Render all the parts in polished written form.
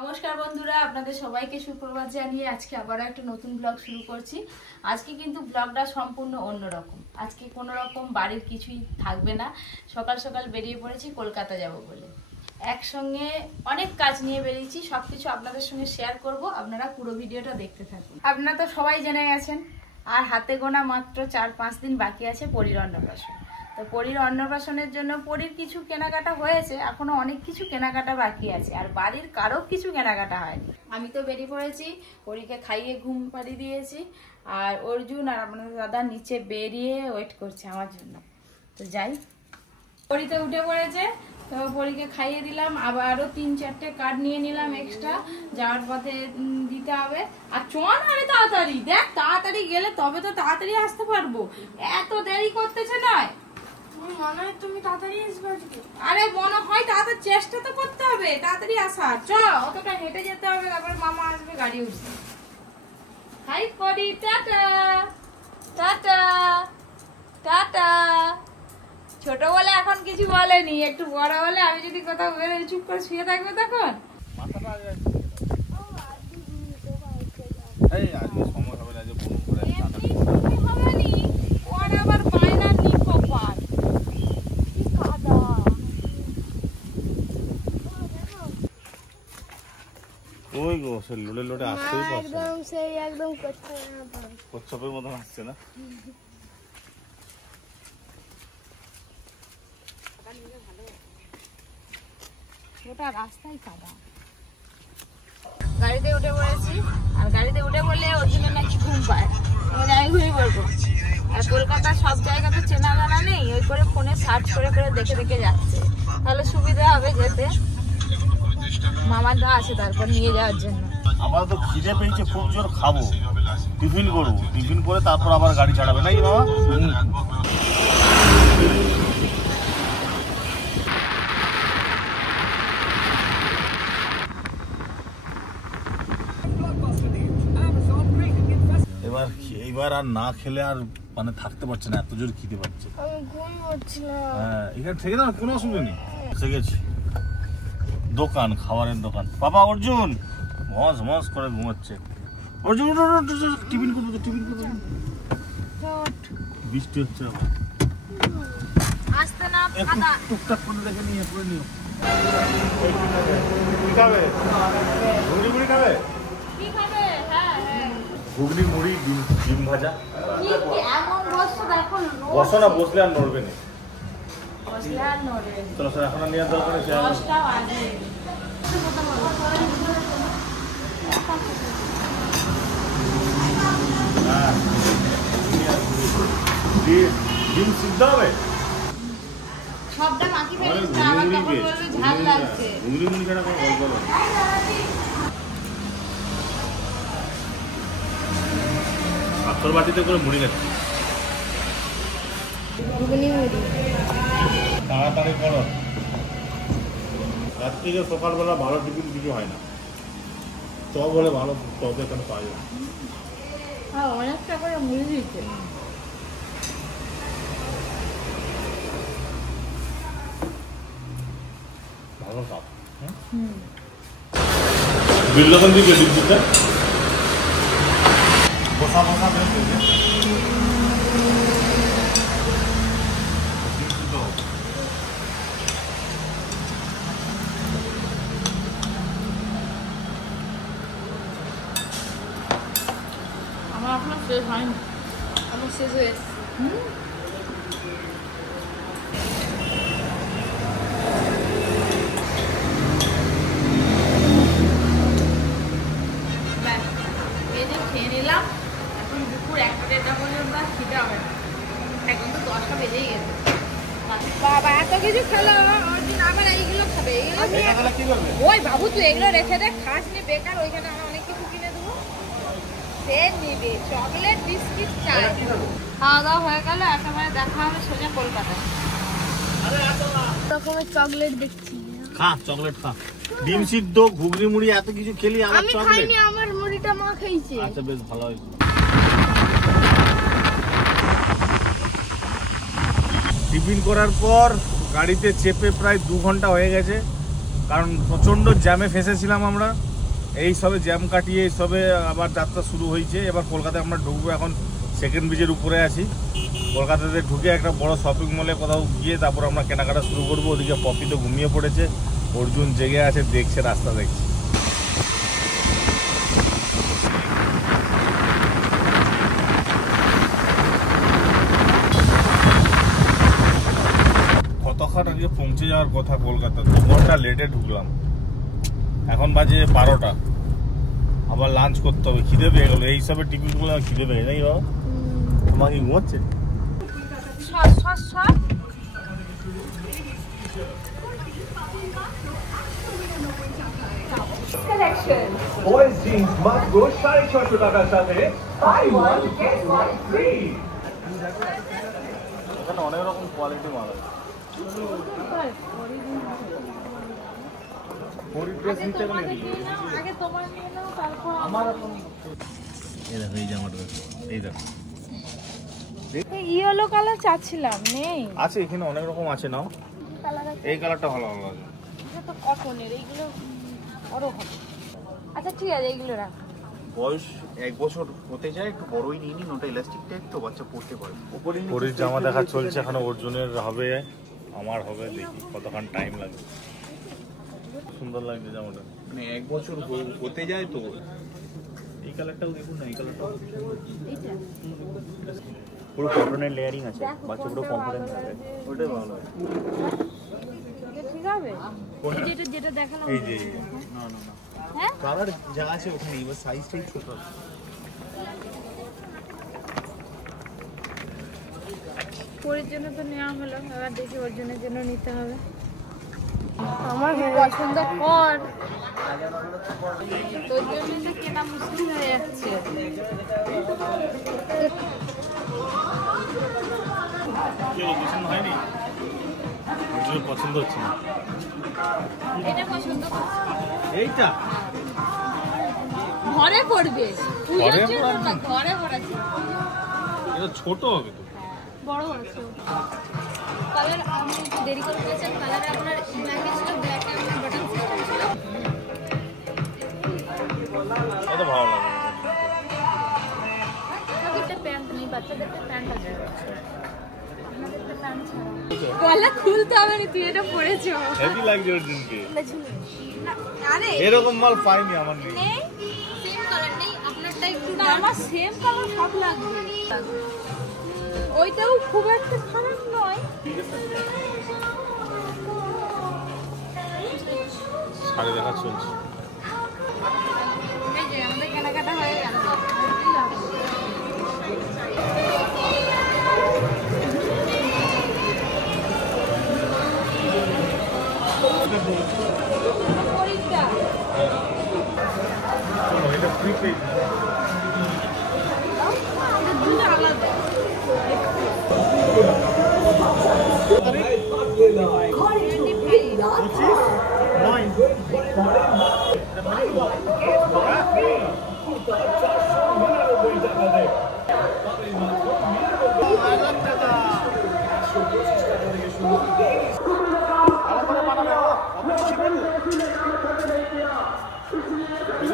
নমস্কার বন্ধুরা, আপনাদের সবাইকে সুপ্রভাত জানিয়ে আজকে আবার একটা নতুন ব্লগ শুরু করছি। আজকে কিন্তু ব্লগটা সম্পূর্ণ অন্যরকম। আজকে কোনো রকম বাড়ির কিছুই থাকবে না। সকাল সকাল বেরিয়ে পড়েছি কলকাতা যাব বলে। একসঙ্গে অনেক কাজ নিয়ে বেরিয়েছি, সবকিছু আপনাদের সঙ্গে শেয়ার করব। আপনারা পুরো ভিডিওটা দেখতে থাকুন। আপনারা তো সবাই জেনে গেছেন, আর হাতে গোনা মাত্র 4-5 দিন বাকি আছে পরীর অন্নপ্রাশন। তো পরীর অন্নপ্রাশনের জন্য পরীর কিছু কেনাকাটা হয়েছে, এখনো অনেক কিছু কেনাকাটা বাকি আছে, আর বাড়ির কারো কিছু কেনাকাটা হয়নি। আমি তো বেরিয়ে পড়েছি, পরীকে খাইয়ে ঘুম পাড়িয়ে দিয়েছি, আর অর্জুন আর আপনাদের দাদা নিচে বেরিয়ে ওয়েট করছে আমার জন্য। তো যাই, পরীতে উঠে পড়েছে, তো পরীকে খাইয়ে দিলাম, আবারও 3-4টে কার্ড নিয়ে নিলাম এক্সট্রা, যাওয়ার পথে দিতে হবে। আর চল আরে তাড়াতাড়ি, দেখ তাড়াতাড়ি গেলে তবে তো তাড়াতাড়ি আসতে পারবো, এত দেরি করতেছে নয়। মনে হয় তুমি তাড়াতাড়ি আসবে আজকে। আরে মনে হয় তাড়াতাড়ি চেষ্টা তো করতে হবে তাড়াতাড়ি আসার। চল, অতটা হেঁটে যেতে হবে, তারপরে মামা আসবে গাড়ি উঠবে। হাই পরি, টাটা টাটা টাটা। ছোট বলে এখন কিছু বলেনি, একটু বড় হলে আমি যদি কোথাও বেরোই চুপ করে শুয়ে থাকবে তখন। ওই গো সে লোডে লোডে আসতেই পারছে একদম সেই একদম কচ্ছপের মতন আসছে না। ওটা রাস্তায় কাদা। গাড়িতে উঠে পড়েছি, আর গাড়িতে উঠে পড়লে ওর জন্য নাকি ঘুম পায়, আমি ঘুমিয়ে পড়বো। আর কলকাতার সব জায়গা তো চেনা জানা নেই, ওই করে ফোনে সার্চ করে করে দেখে দেখে যাচ্ছে, তাহলে সুবিধা হবে যেতে। মামার দা আছে তারপর নিয়ে যাওয়ার জন্য। আমার তো খিদে পেয়েছে খুব জোর, খাবো, টিফিন করবো, টিফিন করে তারপর আবার গাড়ি চালাবে নাকি বাবা? এইবার আর না খেলে আর মানে থাকতে পারছে না, এত জোর খিদে পাচ্ছে। আমি ঘুম হচ্ছে না। হ্যাঁ, এখানে থেকে না কোনো অসুবিধা নেই। এসে গেছি দোকান, খাবারের দোকান। বাবা অর্জুন মজ মজ করে ঘুমাচ্ছে। অর্জুন টিফিন করবো তো, টিফিন করবো। বৃষ্টি হচ্ছে আবার, আসতে না কাদা টুকটাক করে দেখে নিয়ে পরে নিও। কি খাবে? ঘুগনি মুড়ি খাবে? কি খাবে? হ্যাঁ হ্যাঁ, ঘুগনি মুড়ি, ডিম ভাজা। কি এমন বসছো দেখো, বসো না, বসলে আর নড়বে না। বসলে আর নড়ে। চলো স্যার, এখন আর নেওয়ার দরকার নেই। 10টা বাজে। হ্যাঁ, ডিম সিদ্ধ হবে। সবটা মাখি ফেলিস, আবার তখন বলবে ঝাল লাগছে। ঘুগনি মুড়ি ছাড়া কোনো গল্প নেই। পাথর বাটিতে করে মুড়ি গেছে। ঘুগনি মুড়ি তাড়াতাড়ি করো, রাত থেকে সকালবেলা ভালো টিফিন কিছু হয় না। চপ বলে ভালো চপ এখানে পাওয়া যায়। হ্যাঁ, অনেকটা করে মুড়ি দিচ্ছে। ভালো কাপ। বিল্লগঞ্জ দিকে ডিপটা বসা বসা বেশ হয়েছে। আমার এখনো শেষ হয়নি। আমার শেষ হয়েছে। খেয়ে নিলাম, এখন দুপুর 1টা পর্যন্ত আর খিদে হবে না, এখন তো 10টা বেজেই গেছে। বাবা এত কিছু খেলো, অর্জুন আবার এইগুলো খাবে। ওই বাবু তুই এগুলো রেখে দে, খাস নি বেকার, ওইখানে আমি অনেক কিছু কিনে দেবো, সে নিবি চকলেট বিস্কিট চাই। খাওয়া দাওয়া হয়ে গেল, একেবারে দেখা হবে সোজা কলকাতায়। রকমের চকলেট দেখছি। খা চকলেট খা, ডিম সিদ্ধ, ঘুগনি মুড়ি, এত কিছু খেলি আবার আমি চকলেট। খাইনি, আমার মুড়িটা মা খাইছে। আচ্ছা বেশ ভালো হয়েছে। টিফিন করার পর গাড়িতে চেপে প্রায় 2 ঘন্টা হয়ে গেছে। কারণ প্রচণ্ড জ্যামে ফেঁসেছিলাম আমরা। এই সবে জ্যাম কাটিয়ে এই সবে আবার যাত্রা শুরু হয়েছে। এবার কলকাতায় আমরা ঢুকবো, এখন সেকেন্ড ব্রিজের উপরে আছি। কলকাতাতে ঢুকে একটা বড় শপিং মলে কোথাও গিয়ে তারপর আমরা কেনাকাটা শুরু করবো। ওদিকে পপি তো ঘুমিয়ে পড়েছে, অর্জুন জেগে আছে, দেখছে রাস্তা দেখছে। কতক্ষণ আগে পৌঁছে যাওয়ার কথা কলকাতা, 2 ঘন্টা লেটে ঢুকলাম। এখন বাজে 12টা, আবার লাঞ্চ করতে হবে। খিদে পেয়ে গেল, এই সবের টিফিনগুলো খিদে পেয়ে নাকি বাবা? তোমার কি ঘুমাচ্ছে? Boys jeans মাত্র 650 টাকার সাথে buy one get one free। এখানে অনেক রকম কোয়ালিটি মাল আছে। ড্রেস নিতে গেলে আমার এই দেখো, এই জামাটা এই দেখো, ইয়েলো কালার চাচ্ছিলাম, নেই আছে এখানে অনেক রকম আছে। নাও, এই কালারটা ভালো ভালো আছে। এটা তো কটনের, এইগুলো বড় হবে। আচ্ছা ঠিক আছে, এইগুলো রাখ। বয়স 1 বছর হতে যায়, একটু বড়ই নিয়ে নিন, ওটা ইলাস্টিক টাইপ তো বাচ্চা পড়তে পারে। পরির জামা দেখা চলছে, এখানে অর্জুনের হবে, আমার হবে, দেখি কতক্ষণ টাইম লাগে। সুন্দর লাগছে জামাটা, মানে 1 বছর হতে যায় তো। এই কালারটাও দেখুন না, এই কালারটাও এইটা পুরো কটনের লেয়ারিং আছে, বাচ্চা পুরো কমফোর্টেবল থাকে, ওটাই ভালো লাগে। ঠিক হবে। যেটা যেটা দেখালাম, এই যে না না না, হ্যাঁ কালার যা আছে ওখানে, এবার সাইজটাই ছোট আছে। পরের জন্য তো নেওয়া হলো, এবার দেখি অর্জুনের জন্য নিতে হবে। আমার পছন্দ কর, তোর জন্য তো কেনা মুশকিল হয়ে যাচ্ছে। হয়নি, অর্জুনের পছন্দ হচ্ছে না। এটা পছন্দ করছি, এইটা ঘরে পড়বে, পুজোর ঘরে জন্য না, ঘরে পড়াচ্ছি। এটা ছোট হবে তো। বড় আছে কালার। আমি একটু দেরি করে পেয়েছেন, কালারে আপনার ব্ল্যাকে ছিল, ব্ল্যাকে আপনার বাটন সিস্টেম ছিল। এটা ভালো লাগে। একটা প্যান্ট নেই, বাচ্চাদেরকে প্যান্ট আছে, আপনাদেরকে প্যান্ট ছাড়া। গলা খুলতে হবে না, তুই এটা পরেছো। হেভি লাগছে অর্জুনকে। আরে এরকম মাল পাইনি আমার নেই। নেই, সেম কালার নেই, আপনারটা একটু না, আমার সেম কালার সব লাগবে। ওইটাও খুব একটা খারাপ নয়। শাড়ি দেখা চলছে। এই যে আমাদের কেনাকাটা হয়ে গেল। এটা ফ্রি পেজ।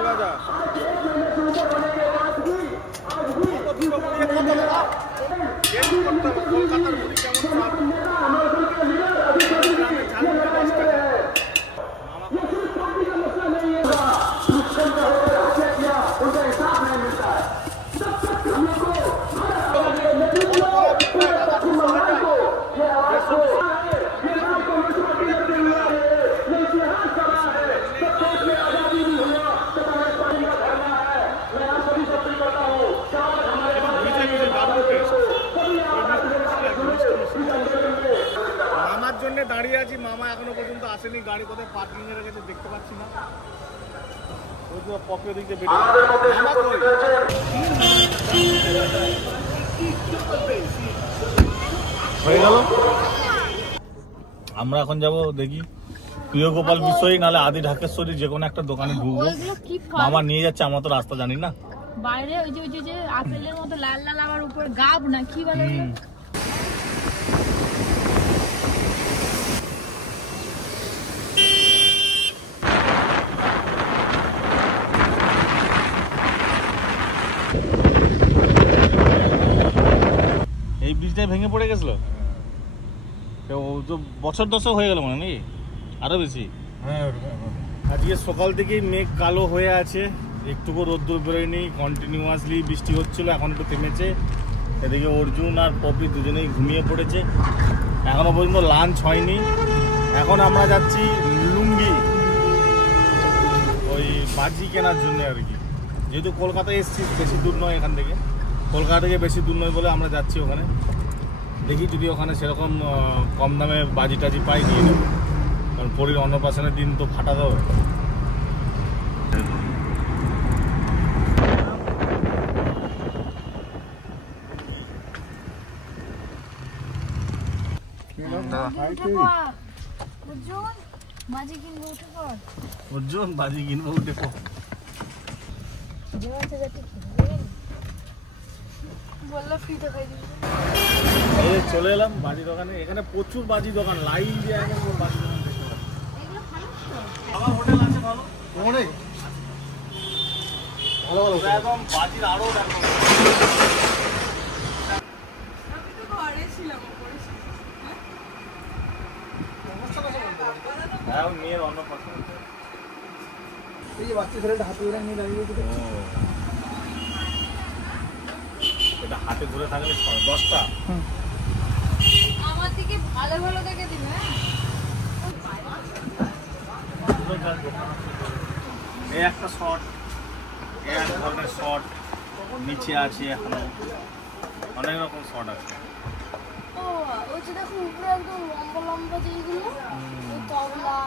আলাদা মামার জন্য দাঁড়িয়ে আছি, মামা এখনো পর্যন্ত আসেনি। গাড়ি কোথায় পার্কিং এ রেখেছে দেখতে পাচ্ছি না। ওই তো পপের দিকে বেরিয়ে মামা কই? হয়ে গেল। আমরা এখন যাব দেখি প্রিয় গোপাল বিষয়, নালে আদি ঢাকেশ্বরী, যে কোনো একটা দোকানে ঢুকবো। ওইগুলো কি ফল? মামা নিয়ে যাচ্ছে, আমরা তো রাস্তা জানি না। বাইরে ওই যে যে আপেলের মতো লাল লাল, আমার উপর গাব না কি বলে, বাড়িতে ভেঙে পড়ে গেছিল? তো ও তো বছর 10 হয়ে গেল মনে নাকি আরো বেশি? হ্যাঁ আজকে সকাল থেকেই মেঘ কালো হয়ে আছে, একটুকু রোদ্দুর বেরোয়নি, কন্টিনিউয়াসলি বৃষ্টি হচ্ছিল, এখন একটু থেমেছে। এদিকে অর্জুন আর পপি দুজনেই ঘুমিয়ে পড়েছে, এখনো পর্যন্ত লাঞ্চ হয়নি। এখন আমরা যাচ্ছি লুঙ্গি ওই বাজি কেনার জন্য আর কি, যেহেতু কলকাতায় এসেছি, বেশি দূর নয় এখান থেকে, কলকাতা থেকে বেশি দূর নয় বলে আমরা যাচ্ছি ওখানে। দেখি যদি ওখানে সেরকম কম দামে বাজি টাজি পাই নিয়ে নেব, কারণ পরীর অন্নপ্রাশনের দিন তো ফাটাতে হবে। অর্জুন বাজি কিনবো, উঠে পড়। বললো ফ্রিতে খাই দিবি। এই চলে এলাম বাজি দোকানে, এখানে প্রচুর বাজি দোকান, লাইন দিয়ে একদম বাজি দোকান দেখতে পাচ্ছি। আমার হোটেল আছে ভালো অনেক ভালো ভালো একদম বাজির আরো দেখো। আমি তো ঘরে ছিলাম উপরে। হ্যাঁ মেয়ের অন্নপ্রাশন, এই যে বাচ্চা ছেলেটা হাতে ধরে নিয়ে দাঁড়িয়ে রয়েছে। এটা হাতে ধরে থাকলে 10টা। আমার দিকে ভালো ভালো দেখে দিবে। এই একটা শট, এই এক ধরনের শট, নিচে আছে এখনো অনেক রকম শট আছে। ও ওই যে দেখো উপরে একদম লম্বা লম্বা যেগুলো ওই তবলা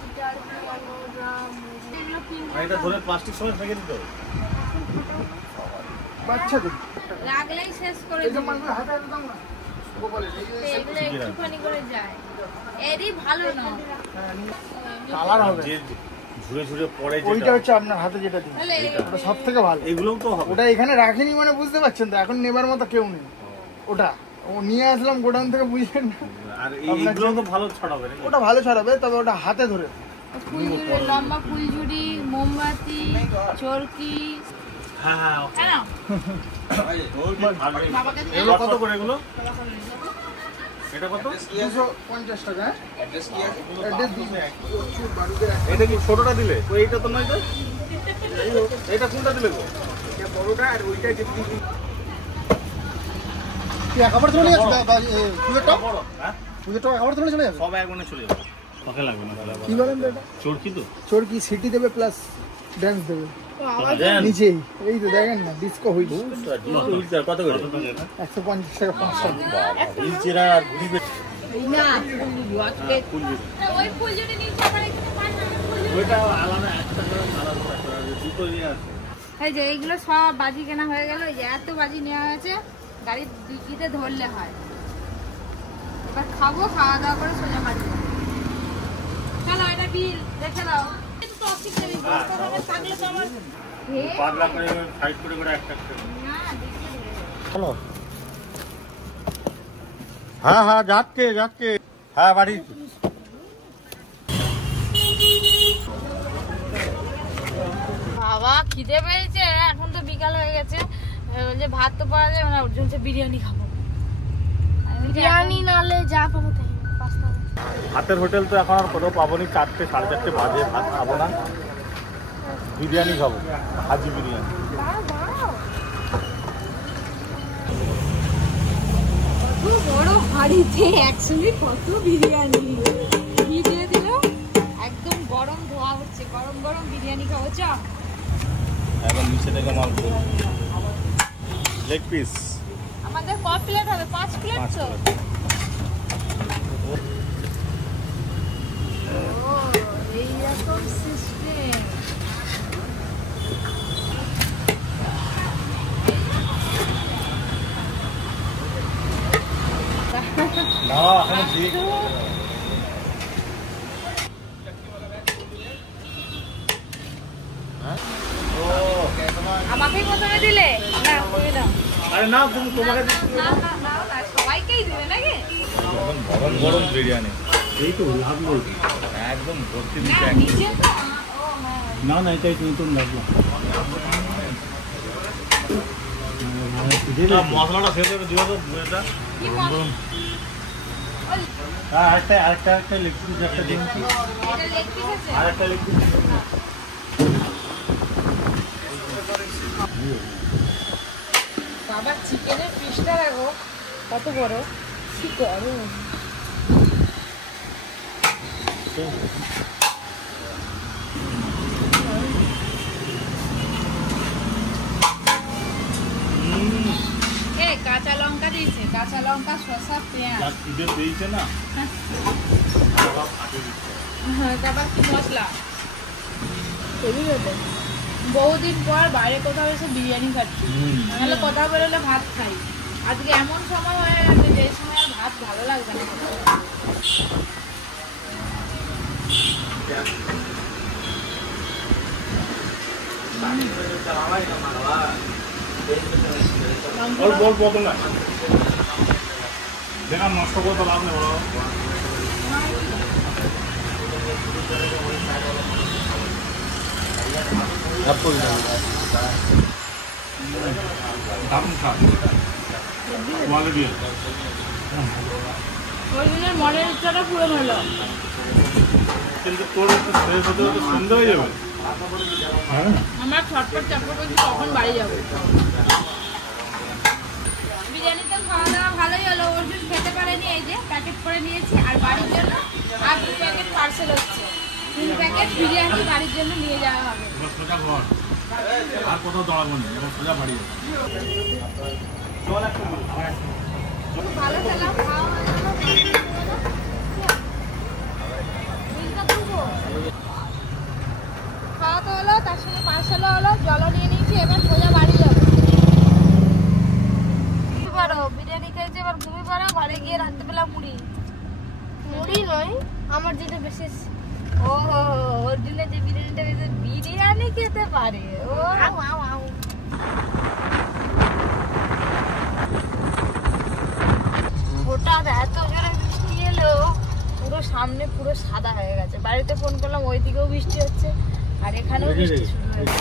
গিটার পিয়ানো ড্রাম এগুলো আর এটা ধরে প্লাস্টিক সমেত ফেলে দিতে হবে। বাচ্চাদের লাগলেই শেষ করে এই যে দিবে। মানুষের হাতে একদম না বলে এগুলো একটুখানি করে যায়, এরই ভালো না। কালার হবে, যে ঝুড়ে ঝুড়ে পড়ে ওইটা যেটা, হচ্ছে আপনার হাতে যেটা দিন, তাহলে ওটা সব থেকে ভালো। এগুলোও তো হবে। ওটা এখানে রাখেনি মানে বুঝতে পারছেন তো, এখন নেবার মতো কেউ নেই। ওটা ও নিয়ে আসলাম গোডাউন থেকে, বুঝলেন না? আর এইগুলো তো ভালো ছড়াবে নাকি? ওটা ভালো ছড়াবে, তবে ওটা হাতে ধরে। ফুলঝুরি, লম্বা ফুলঝুরি, মোমবাতি, চরকি। হ্যাঁ হ্যাঁ কেন? এগুলো কত করে এগুলো? এটা কত? 250 টাকা। অ্যাড্রেস দিন। এটা কি ছোটটা দিলে? তো এইটা তো নয় তো? এটা কোনটা দিলে গো? বড়টা আর ওইটা যে কি খাবার চলে যাচ্ছে পুজোটা, বড় হ্যাঁ পুজোটা খাবার চলে যাবে। সব এক মনে চলে যাবে, কথা লাগবে না তাহলে। কি বলেন তো এটা? চোরকি তো চোর কি সিটি দেবে প্লাস ড্যান্স দেবে দেন। নিচেই, এই তো দেখেন না ডিস্কো হুইল কত করে? 150 টাকা 5টা। হুইলচেরা আর ঘুরিবে না, ওই ফুলঝুরি নিচে আবার এখানে ফুলঝুরি। ওইটা আলাদা একটা করে আলাদা করে দুটো নিয়ে আছে। এই যে এইগুলো সব বাজি কেনা হয়ে গেল, এই যে এত বাজি নেওয়া হয়েছে, গাড়ির ডিকিতে ধরলে হয়। এবার খাবো, খাওয়া দাওয়া করে সোজা বাড়ি যাবো। চলো এটা বিল দেখে দাও। থাকলে তো আমার পাতলা করে সাইড করে করে একটা একটা না দেখে চলো। হ্যাঁ হ্যাঁ যাচ্ছে যাচ্ছে, হ্যাঁ বাড়ি। বাবা খিদে পেয়েছে, এখন তো বিকাল হয়ে গেছে, বলছে ভাত তো পাওয়া যায় না, ওর জন্য বিরিয়ানি খাবো। বিরিয়ানি নালে যা পাবো তাই পাস্তা। হাতের হোটেল তো এখন আর কোথাও পাবো নি, 4টে 4:30 বাজে, ভাত খাবো না, বিরিয়ানি খাবো, হাজি বিরিয়ানি। খুব বড় হাড়িতে একসঙ্গে কত বিরিয়ানি ঘি দিয়ে দিল, একদম গরম ধোয়া হচ্ছে, গরম গরম বিরিয়ানি খাবো। চ এখন নিচে থেকে মাল লেগ পিস আমাদের ক প্লেট হবে? 5 প্লেট 5 তো। ও এইরকম সিস্টেম। না এখন ঠিক আমাকে প্রথমে দিলে না, তুমি দাও। আরে না তুমি তোমাকে না না না না, সবাইকেই দিবে নাকি? গরম গরম বিরিয়ানি, এই তো লাভ বলছি একদম ভর্তি না দিচ্ছে। নিচে তো ও হ্যাঁ। না না এটাই তুমি লাগবে, মশলাটা শেষ করে দিও তো এটা কি মশলা? আরেকটা লেগ পিস একটা দেখছি। এটা লেগ পিস আছে? আরেকটা লেগ পিস। বাবা চিকেনের পিসটা দেখো কত বড়, কি গরম। কাঁচা লঙ্কা দিয়েছে, কাঁচা লঙ্কা, শসা, পেঁয়াজ। দিয়েছে না তারপর কি মশলা, বহুদিন পর বাইরে কোথাও এসে বিরিয়ানি খাচ্ছি, নাহলে কোথাও বেরোলে ভাত খাই। আজকে এমন সময় হয়ে গেছে যে সময় আর ভাত ভালো লাগবে না। দেখাম নষ্ট করতে লাভ নেই বলো। ওই দিনের মনের ইচ্ছাটা পূরণ হলো। কিন্তু তোর একটু শেষ হতে হতে সন্ধ্যা হয়ে যাবে। আমরা ছটপট চটপট করছি কখন বাড়ি যাবো। বিরিয়ানি তো খাওয়া দাওয়া ভালোই হলো, অর্জুন খেতে পারেনি, এই যে প্যাকেট করে নিয়েছি। আর বাড়ির জন্য আর 2 প্যাকেট পার্সেল হচ্ছে, 3 প্যাকেট বিরিয়ানি বাড়ির জন্য নিয়ে যাওয়া হবে। সোজা ঘর আর কোথাও দাঁড়াবো না, এবার সোজা বাড়ি যাবো। ভালো খেলাম, খাওয়া হয়ে গেল। খাওয়া তো হলো, তার সঙ্গে পার্সেলও হলো, জলও নিয়ে নিয়েছি, এবার সোজা বাড়ি যাবো। বিরিয়ানি খেয়েছি, এবার ঘুমিয়ে পড়ো, ঘরে গিয়ে রাত্রেবেলা মুড়ি। মুড়ি নয়, আমার যেটা বেশি। ও অর্জুনের যে বিরিয়ানিটা বেশি, বিরিয়ানি খেতে পারে ও। হঠাৎ এত জোরে বৃষ্টি এলো, পুরো সামনে পুরো সাদা হয়ে গেছে। বাড়িতে ফোন করলাম, ওইদিকেও বৃষ্টি হচ্ছে আর এখানেও বৃষ্টি শুরু হয়েছে।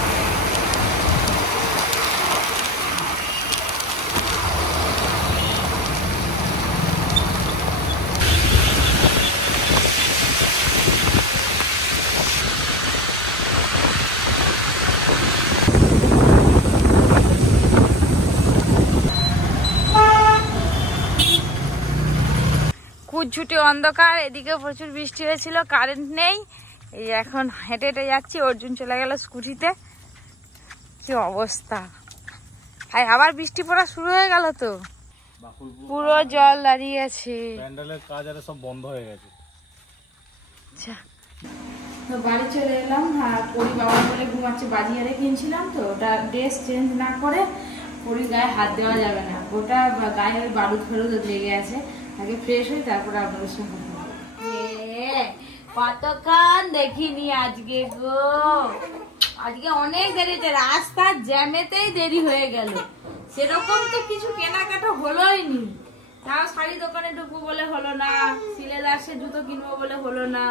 কুচঝুটি অন্ধকার, এদিকে প্রচুর বৃষ্টি হয়েছিল, কারেন্ট নেই। এই এখন হেঁটে হেঁটে যাচ্ছি, অর্জুন চলে গেল স্কুটিতে। কি অবস্থা, হাই আবার বৃষ্টি পড়া শুরু হয়ে গেল তো, পুরো জল দাঁড়িয়ে আছে। প্যান্ডেলের কাজ আর সব বন্ধ হয়ে গেছে। তো বাড়ি চলে এলাম, আর পরি বাবা বলে ঘুমাচ্ছে, বাজিয়ারে কিনছিলাম তো, ওটা ড্রেস চেঞ্জ না করে পরির গায়ে হাত দেওয়া যাবে না, ওটা গায়ে ওই বারুদ ফেরুদ লেগে আছে। আগে ফ্রেশ হই, তারপরে আপনাদের সঙ্গে কতক্ষণ দেখিনি আজকে গো, আজকে অনেক দেরিতে, রাস্তার জ্যামেতেই দেরি হয়ে গেল। সেরকম তো কিছু কেনাকাটা হলোই নি, তাও শাড়ি দোকানে ঢুকবো বলে হলো না, সিলেদার্সে জুতো কিনবো বলে হলো না,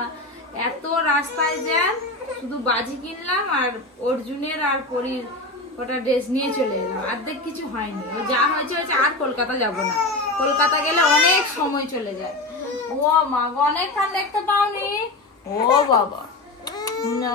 এত রাস্তায় জ্যাম। শুধু বাজি কিনলাম আর অর্জুনের আর পরীর ওটা ড্রেস নিয়ে চলে এলাম, অর্ধেক কিছু হয়নি। ও যা হয়েছে হয়েছে, আর কলকাতা যাব না, কলকাতা গেলে অনেক সময় চলে যায়। ও মা, অনেকক্ষণ দেখতে পাওনি, ও বাবা না।